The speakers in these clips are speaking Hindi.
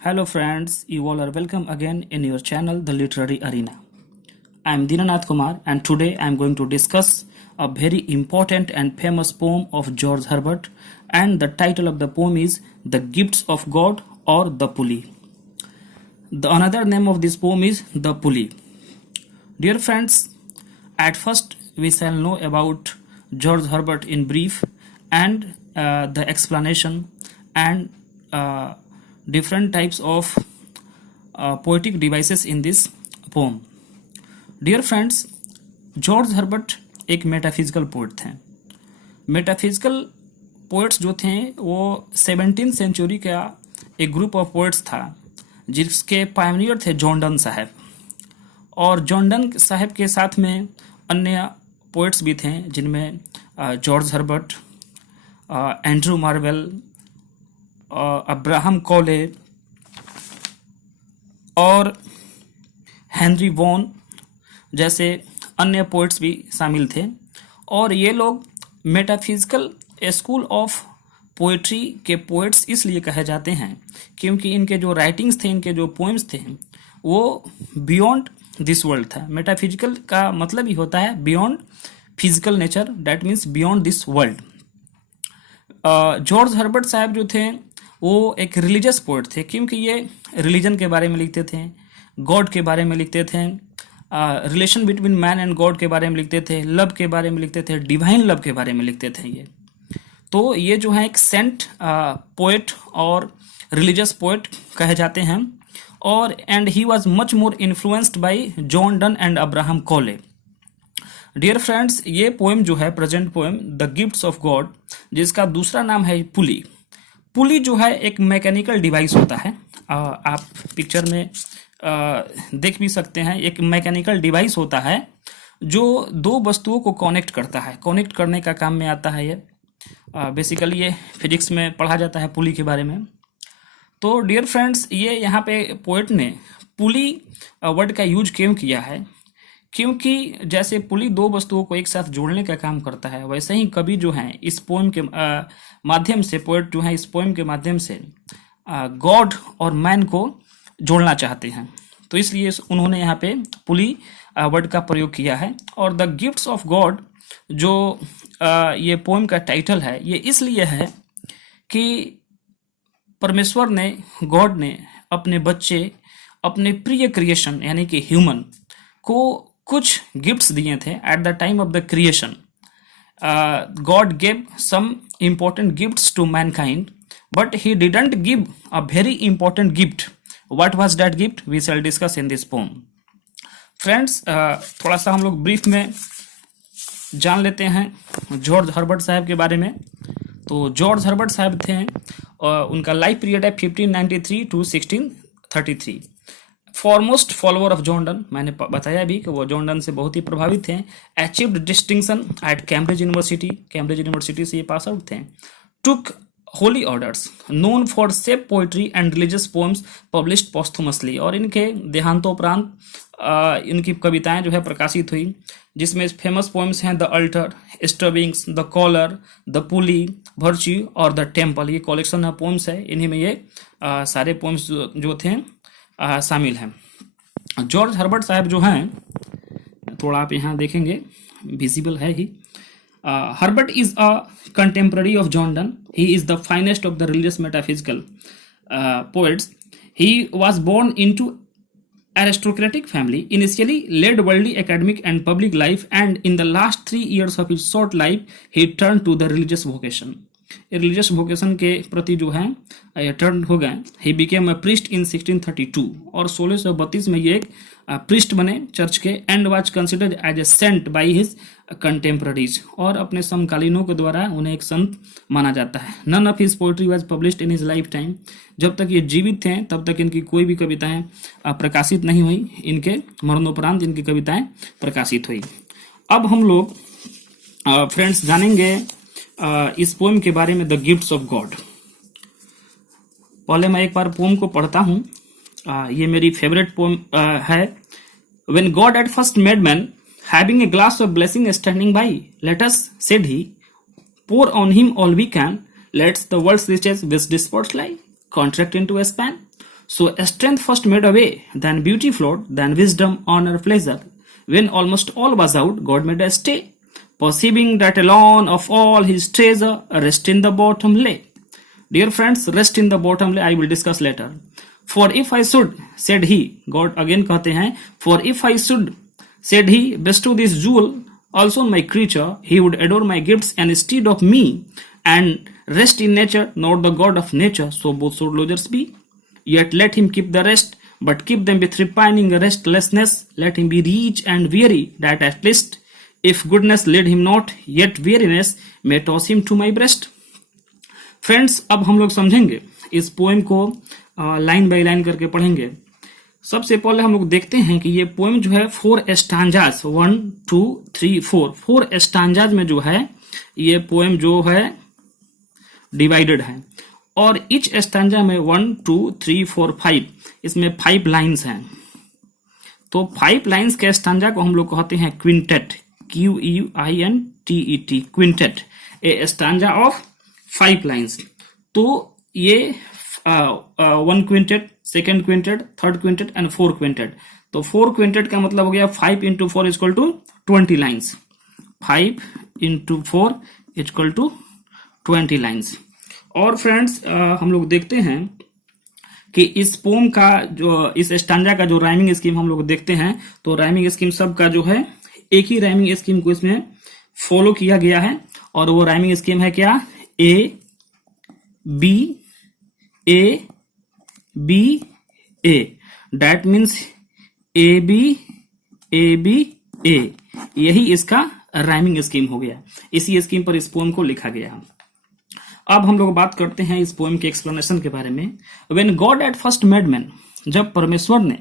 Hello, friends. You all are welcome again in your channel, The Literary Arena. I am Dinanath Kumar, and today I am going to discuss a very important and famous poem of George Herbert, and the title of the poem is The Gifts of God or The Pulley. The another name of this poem is The Pulley. Dear friends, at first we shall know about George Herbert in brief and the explanation and different types of poetic devices in this poem. Dear friends, George Herbert एक मेटाफिजिकल पोएट थे. मेटाफिजिकल पोएट्स जो थे वो 17th सेंचुरी का एक ग्रुप ऑफ पोएट्स था जिसके पायनियर थे जॉन डन साहब. और जॉन डन साहब के साथ में अन्य पोएट्स भी थे जिनमें George Herbert, Andrew marvel, Abraham कॉले और हेनरी वॉन जैसे अन्य पोइट्स भी शामिल थे. और ये लोग मेटाफिजिकल स्कूल ऑफ पोइट्री के पोइट्स इसलिए कहे जाते हैं क्योंकि इनके जो राइटिंग्स थे, इनके जो पोएम्स थे वो बियॉन्ड दिस वर्ल्ड था. मेटाफिजिकल का मतलब ही होता है beyond physical nature, that means beyond this world. George Herbert साहब जो थे वो एक रिलीजियस पोइट थे क्योंकि ये रिलीजन के बारे में लिखते थे, गॉड के बारे में लिखते थे, relation between man and God के बारे में लिखते थे, लव के बारे में लिखते थे, डिवाइन लव के बारे में लिखते थे. तो ये जो है एक सेंट पोएट और रिलीजियस पोएट कहे जाते हैं. और and he was much more influenced by John Donne and Abraham कॉले. डियर फ्रेंड्स, ये पोएम जो है present poem the gifts of God, जिसका दूसरा नाम है पुली. पुली जो है एक मैकेनिकल डिवाइस होता है. आप पिक्चर में देख भी सकते हैं. एक मैकेनिकल डिवाइस होता है जो दो वस्तुओं को कनेक्ट करता है. कनेक्ट करने का काम में आता है ये. बेसिकली ये फिजिक्स में पढ़ा जाता है पुली के बारे में. तो डियर फ्रेंड्स, ये यहाँ पे पोएट ने पुली वर्ड का यूज क्यों किया है? क्योंकि जैसे पुली दो वस्तुओं को एक साथ जोड़ने का काम करता है, वैसे ही कवि जो हैं इस पोएम के माध्यम से, पोएट जो हैं इस पोएम के माध्यम से गॉड और मैन को जोड़ना चाहते हैं. तो इसलिए उन्होंने यहाँ पे पुली वर्ड का प्रयोग किया है. और द गिफ्ट्स ऑफ गॉड जो ये पोएम का टाइटल है, ये इसलिए है कि परमेश्वर ने, गॉड ने अपने बच्चे, अपने प्रिय क्रिएशन यानी कि ह्यूमन को कुछ गिफ्ट्स दिए थे at the time of the creation. God gave some important gifts to mankind, but he didn't give a very important gift. What was that gift? We shall discuss in this poem. Friends, थोड़ा सा हम लोग ब्रीफ में जान लेते हैं जॉर्ज हर्बर्ट साहब के बारे में. तो जॉर्ज हर्बर्ट साहब थे, उनका लाइफ पीरियड है 1593 to 1633. Foremost follower of John Donne, मैंने बताया भी कि वो जॉन डन से बहुत ही प्रभावित थे. Achieved distinction at Cambridge University, Cambridge University से ये पास आउट थे. Took holy orders, known for सेप poetry and religious poems published posthumously. और इनके देहांतोपरांत इनकी कविताएं जो है प्रकाशित हुई, जिसमें फेमस पोएम्स हैं द अल्टर, स्टबिंग्स, the collar, the pulley, virtue और द टेम्पल. ये कलेक्शन ऑफ पोएम्स है, इन्हीं में ये सारे पोएम्स जो थे शामिल हैं. जॉर्ज हर्बर्ट साहब जो हैं, थोड़ा आप यहाँ देखेंगे, विजिबल है ही. Herbert is a contemporary of John Donne. He is the finest of the religious metaphysical poets. He was born into aristocratic family, initially led worldly academic and public life, and in the last 3 years of his short life, he turned to the religious vocation. Religious vocation के प्रति जो है टर्न हो गए. ही बिकेम अ प्रिस्ट इन 1632 और 1632 में ये एक प्रिस्ट बने चर्च के. And was considered as a saint by his contemporaries, और अपने समकालीनों के द्वारा उन्हें एक संत माना जाता है. None of his poetry was published in his life time. जब तक ये जीवित थे तब तक इनकी कोई भी कविताएं प्रकाशित नहीं हुई. इनके मरणोपरांत इनकी कविताएं प्रकाशित हुई. अब हम लोग फ्रेंड्स जानेंगे इस पोएम के बारे में, द गिफ्ट्स ऑफ गॉड. पहले मैं एक बार पोएम को पढ़ता हूँ. ये मेरी फेवरेट पोएम है. When God at first made man, having a glass of blessing standing by, let us, said he, pour on him all we can, let's the world's riches which dispersed lie contract into a span. So strength first made away, then beauty flowed, then wisdom, honor, pleasure. When almost all was out, God made a stay. Perceiving that alone of all his treasure, rest in the bottom lay. Dear friends, rest in the bottom lay I will discuss later. For if I should, said he, God again कहते हैं, for if I should, said he, bestow this jewel also on my creature, he would adore my gifts instead of me, and rest in nature, not the God of nature, so both should losers be. Yet let him keep the rest, but keep them with repining restlessness. Let him be rich and weary, that at least, if goodness lead him not, yet weariness may toss him to my breast. Friends, अब हम लोग समझेंगे इस पोएम को, लाइन बाय लाइन करके पढ़ेंगे। सबसे पहले हम लोग देखते हैं कि ये पोएम जो है 4 स्टांजाज, 1 2 3 4 स्टांजाज में जो है ये पोएम जो है डिवाइडेड है, और ईच स्टांजा में 1 2 3 4 5 इसमें 5 लाइन्स हैं। तो 5 लाइन्स के स्टांजा को हम लोग कहते हैं quintet, QUINTET, quintet, A stanza of 5 lines. तो ये 1 quintet, 2nd quintet, 3rd quintet and 4th quintet. तो 4 क्विंटेट का मतलब हो गया 5 into 4 equal to 20 lines, 5 into 4 equal to 20 lines. और फ्रेंड्स, हम लोग देखते हैं कि इस पोम का जो, इस स्टांजा का जो राइमिंग स्कीम हम लोग देखते हैं, तो राइमिंग स्कीम सबका जो है एक ही राइमिंग स्कीम को इसमें फॉलो किया गया है, और वो राइमिंग स्कीम है क्या, A B A B A, that means AB AB A, यही इसका राइमिंग स्कीम हो गया। इसी स्कीम पर इस पोएम को लिखा गया। अब हम लोग बात करते हैं इस पोएम के एक्सप्लेनेशन के बारे में। When God at first made man, जब परमेश्वर ने,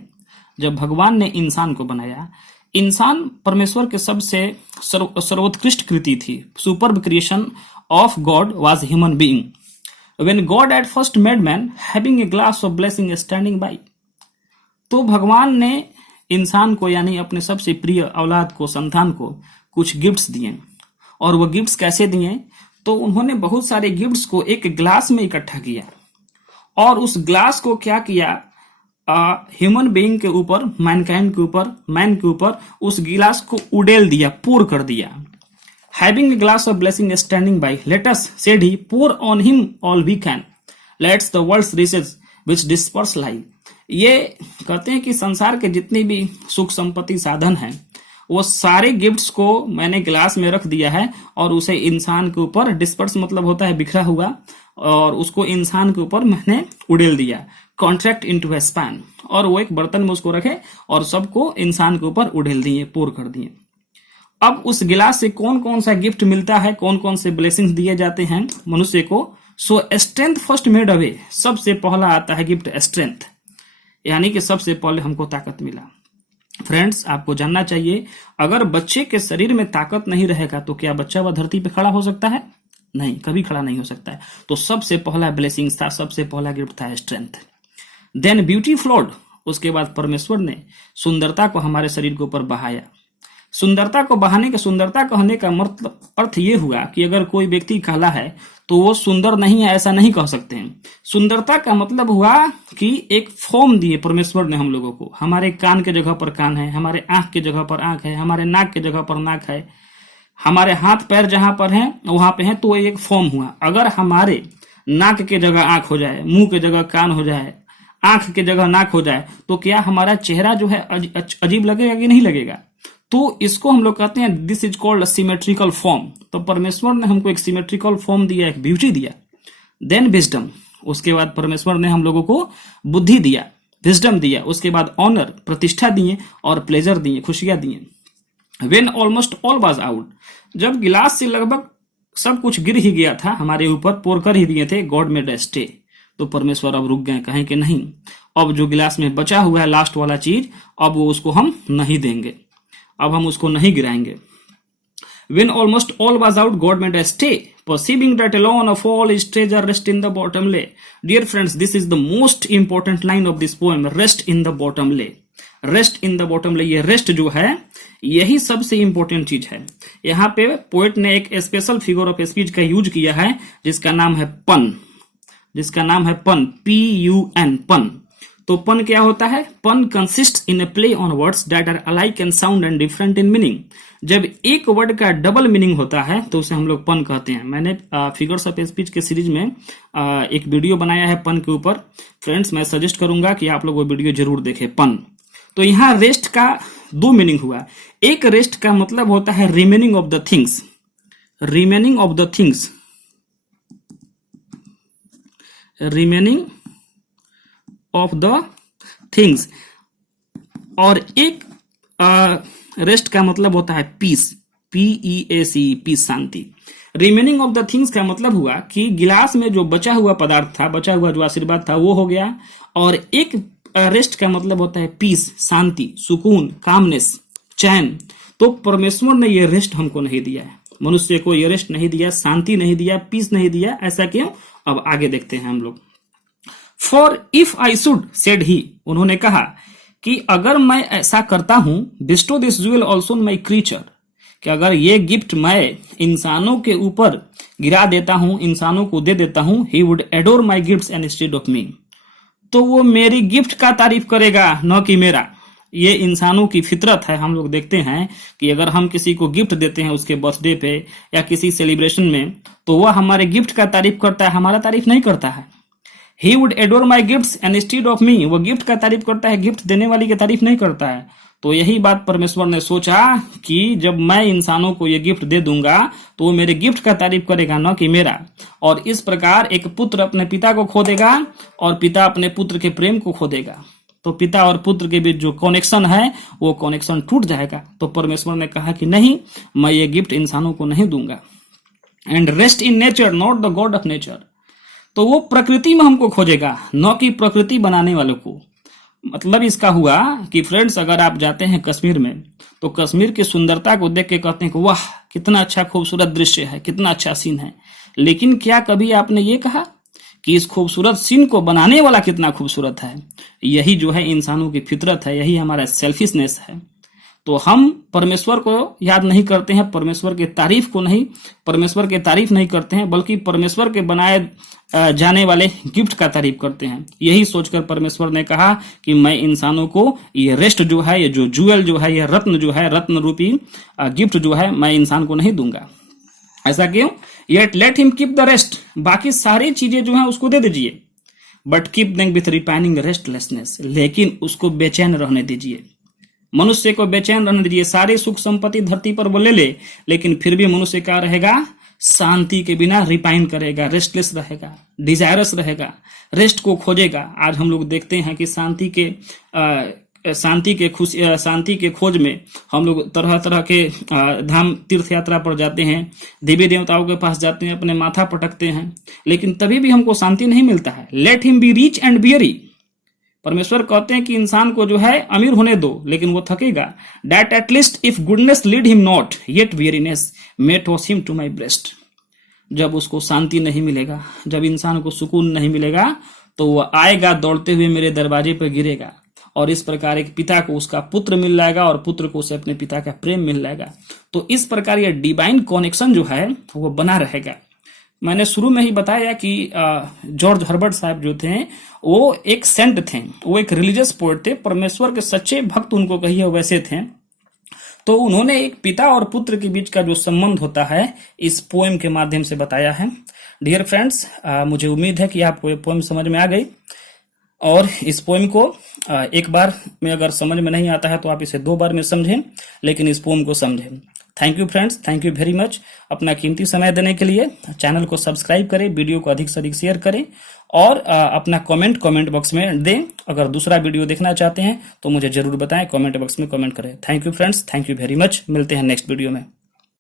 जब भगवान ने इंसान को बनाया, इंसान परमेश्वर के सबसे सर्वोत्कृष्ट कृति थी। Superb creation of God was human being. When God at first made man having a glass of blessing standing bye, तो भगवान ने इंसान को, यानी अपने सबसे प्रिय औलाद को, संतान को कुछ गिफ्ट्स दिए। और वो गिफ्ट्स कैसे दिए, तो उन्होंने बहुत सारे गिफ्ट्स को एक ग्लास में इकट्ठा किया, और उस ग्लास को क्या किया, ह्यूमन बीइंग के ऊपर, मैनकाइंड के ऊपर, मैन के ऊपर उस गिलास को उड़ेल दिया, पोर कर दिया। Having a glass of blessing standing by, let us, said he, pour on him all we can, let's the world's riches which disperse lie. ये कहते हैं कि संसार के जितने भी सुख संपत्ति साधन हैं, वो सारे गिफ्ट्स को मैंने ग्लास में रख दिया है, और उसे इंसान के ऊपर, डिस्पर्स मतलब होता है बिखरा हुआ, और उसको इंसान के ऊपर मैंने उड़ेल दिया, कॉन्ट्रैक्ट इनटू ए स्पैन, और वो एक बर्तन में उसको रखे और सबको इंसान के ऊपर उड़ेल दिए, पोर कर दिए। अब उस गिलास से कौन कौन सा गिफ्ट मिलता है, कौन कौन से ब्लेसिंग्स दिए जाते हैं मनुष्य को। सो स्ट्रेंथ फर्स्ट मेड अवे, सबसे पहला आता है गिफ्ट स्ट्रेंथ, यानी कि सबसे पहले हमको ताकत मिला। फ्रेंड्स, आपको जानना चाहिए, अगर बच्चे के शरीर में ताकत नहीं रहेगा तो क्या बच्चा वह धरती पे खड़ा हो सकता है? नहीं, कभी खड़ा नहीं हो सकता है। तो सबसे पहला ब्लेसिंग था, सबसे पहला गिफ्ट था स्ट्रेंथ। देन ब्यूटी फ्लोड, उसके बाद परमेश्वर ने सुंदरता को हमारे शरीर के ऊपर बहाया। सुंदरता को बहाने का, सुंदरता कहने का मतलब अर्थ ये हुआ कि अगर कोई व्यक्ति काला है तो वो सुंदर नहीं है, ऐसा नहीं कह सकते हैं। सुंदरता का मतलब हुआ कि एक फॉर्म दिए परमेश्वर ने हम लोगों को। हमारे कान के जगह पर कान है, हमारे आंख के जगह पर आंख है, हमारे नाक के जगह पर नाक है, हमारे हाथ पैर जहां पर हैं वहां पे हैं, तो एक फॉर्म हुआ। अगर हमारे नाक के जगह आंख हो जाए, मुंह के जगह कान हो जाए, आंख के जगह नाक हो जाए, तो क्या हमारा चेहरा जो है अजीब लगेगा कि नहीं लगेगा? तो इसको हम लोग कहते हैं this is called symmetrical form. तो परमेश्वर ने हमको एक सिमेट्रिकल फॉर्म दिया, एक ब्यूटी दिया। देन विजडम, उसके बाद परमेश्वर ने हम लोगों को बुद्धि दिया, विजडम दिया। उसके बाद ऑनर, प्रतिष्ठा दिए, और प्लेजर दिए, खुशियां दिए। When almost all was out, जब गिलास से लगभग सब कुछ गिर ही गया था, हमारे ऊपर पोर कर ही दिए थे, गॉड मेड अ स्टे, तो परमेश्वर अब रुक गए, कहें कि नहीं, अब जो गिलास में बचा हुआ है लास्ट वाला चीज, अब वो उसको हम नहीं देंगे, अब हम उसको नहीं गिराएंगे। When almost all was out, God made a stay, perceiving that alone of all his treasure rest in the bottom lay. Dear friends, this is the most important line of this poem, rest in the bottom lay. Rest in the bottom lay, ये रेस्ट जो है यही सबसे इंपॉर्टेंट चीज है। यहाँ पे पोएट ने एक स्पेशल फिगर ऑफ स्पीच का यूज किया है, जिसका नाम है पन, जिसका नाम है पन, PUN, पन। तो पन क्या होता है? Pun consist in a play on words that are alike in sound and different in meaning. जब एक वर्ड का डबल मीनिंग होता है तो उसे हम लोग पन कहते हैं। मैंने फिगर्स ऑफ स्पीच के सीरीज में एक वीडियो बनाया है पन के ऊपर। फ्रेंड्स, मैं सजेस्ट करूंगा कि आप लोग वो वीडियो जरूर देखें। पन, तो यहाँ रेस्ट का दो मीनिंग हुआ। एक रेस्ट का मतलब होता है remaining of the things, remaining of the things, remaining of the things. और एक रेस्ट का मतलब होता है पीस, PEAC, पीस, शांति। रिमेनिंग ऑफ द थिंग्स का मतलब हुआ कि गिलास में जो बचा हुआ पदार्थ था, बचा हुआ जो आशीर्वाद था वो हो गया। और एक रेस्ट का मतलब होता है पीस, शांति, सुकून, कामनेस, चैन। तो परमेश्वर ने ये रेस्ट हमको नहीं दिया है, मनुष्य को ये रेस्ट नहीं दिया, शांति नहीं दिया, पीस नहीं दिया। ऐसा क्यों? अब आगे देखते हैं हम लोग। For if I should, said he, उन्होंने कहा कि अगर मैं ऐसा करता हूं, bestow this jewel also my creature, कि अगर ये गिफ्ट मैं इंसानों के ऊपर गिरा देता हूं, इंसानों को दे देता हूं, he would adore my gift instead of me, तो वो मेरी गिफ्ट का तारीफ करेगा, न कि मेरा। ये इंसानों की फितरत है। हम लोग देखते हैं कि अगर हम किसी को गिफ्ट देते हैं उसके बर्थडे पे या किसी सेलिब्रेशन में, तो वह हमारे गिफ्ट का तारीफ करता है, हमारा तारीफ नहीं करता है। He would adore my gift instead of me, वो गिफ्ट का तारीफ करता है, गिफ्ट देने वाली की तारीफ नहीं करता है। तो यही बात परमेश्वर ने सोचा कि जब मैं इंसानों को ये गिफ्ट दे दूंगा तो वो मेरे गिफ्ट का तारीफ करेगा, न कि मेरा। और इस प्रकार एक पुत्र अपने पिता को खो देगा और पिता अपने पुत्र के प्रेम को खो देगा। तो पिता और पुत्र के बीच जो कनेक्शन है वो कनेक्शन टूट जाएगा। तो परमेश्वर ने कहा कि नहीं, मैं ये गिफ्ट इंसानों को नहीं दूंगा। And rest in nature, not the God of nature, तो वो प्रकृति में हमको खोजेगा, न कि प्रकृति बनाने वालों को। मतलब इसका हुआ कि फ्रेंड्स, अगर आप जाते हैं कश्मीर में तो कश्मीर की सुंदरता को देख के कहते हैं कि वाह कितना अच्छा खूबसूरत दृश्य है, कितना अच्छा सीन है। लेकिन क्या कभी आपने ये कहा कि इस खूबसूरत सीन को बनाने वाला कितना खूबसूरत है? यही जो है इंसानों की फितरत है, यही हमारा सेल्फिशनेस है। तो हम परमेश्वर को याद नहीं करते हैं, परमेश्वर के तारीफ को नहीं, परमेश्वर के तारीफ नहीं करते हैं, बल्कि परमेश्वर के बनाए जाने वाले गिफ्ट का तारीफ करते हैं। यही सोचकर परमेश्वर ने कहा कि मैं इंसानों को ये रेस्ट जो है, ये जो ज्वेल जो है, ये रत्न जो है, रत्न रूपी गिफ्ट जो है, मैं इंसान को नहीं दूंगा। ऐसा क्यों? Yet let him keep the rest, बाकी सारी चीजें जो है उसको दे दीजिए, but keep them with repining restlessness, लेकिन उसको बेचैन रहने दीजिए। मनुष्य को बेचैन रहने दीजिए। सारी सुख संपत्ति धरती पर वो ले ले, लेकिन फिर भी मनुष्य क्या रहेगा? शांति के बिना रिपाइन करेगा, रेस्टलेस रहेगा, डिजायरस रहेगा, रेस्ट को खोजेगा। आज हम लोग देखते हैं कि शांति के खोज में हम लोग तरह तरह के धाम तीर्थ यात्रा पर जाते हैं, देवी देवताओं के पास जाते हैं, अपने माथा पटकते हैं, लेकिन तभी भी हमको शांति नहीं मिलता है। Let him be rich and weary, परमेश्वर कहते हैं कि इंसान को जो है अमीर होने दो, लेकिन वो थकेगा। That at least if goodness lead him not, yet weariness may toss him to my breast. जब उसको शांति नहीं मिलेगा, जब इंसान को सुकून नहीं मिलेगा, तो वो आएगा दौड़ते हुए मेरे दरवाजे पर गिरेगा। और इस प्रकार एक पिता को उसका पुत्र मिल जाएगा और पुत्र को उसे अपने पिता का प्रेम मिल जाएगा। तो इस प्रकार ये डिवाइन कनेक्शन जो है वो बना रहेगा। मैंने शुरू में ही बताया कि जॉर्ज हर्बर्ट साहब जो थे वो एक सेंट थे, वो एक रिलीजियस पोएट थे, परमेश्वर के सच्चे भक्त उनको कहिए वैसे थे। तो उन्होंने एक पिता और पुत्र के बीच का जो संबंध होता है इस पोएम के माध्यम से बताया है। डियर फ्रेंड्स, मुझे उम्मीद है कि आपको ये पोएम समझ में आ गई, और इस पोएम को एक बार में अगर समझ में नहीं आता है तो आप इसे 2 बार में समझें, लेकिन इस पोएम को समझें। Thank you friends, thank you very much अपना कीमती समय देने के लिए। चैनल को सब्सक्राइब करें, वीडियो को अधिक से अधिक शेयर करें, और अपना कमेंट बॉक्स में दें। अगर दूसरा वीडियो देखना चाहते हैं तो मुझे जरूर बताएं, कमेंट बॉक्स में कमेंट करें। Thank you friends, thank you very much. मिलते हैं नेक्स्ट वीडियो में।